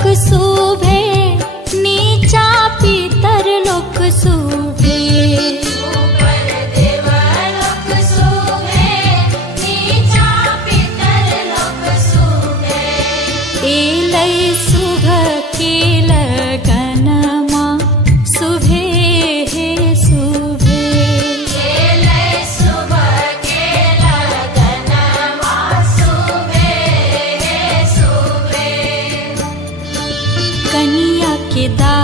लोक शोभे, नीचा पितर लोक शोभे। ऊपर देवलोक शोभे, नीचा पितर लोक शोभे। एलै शुभ के लगनमा शुभे हे शुभे। एलै शुभ के लगनमा शुभे हे शुभे। कन्या के दान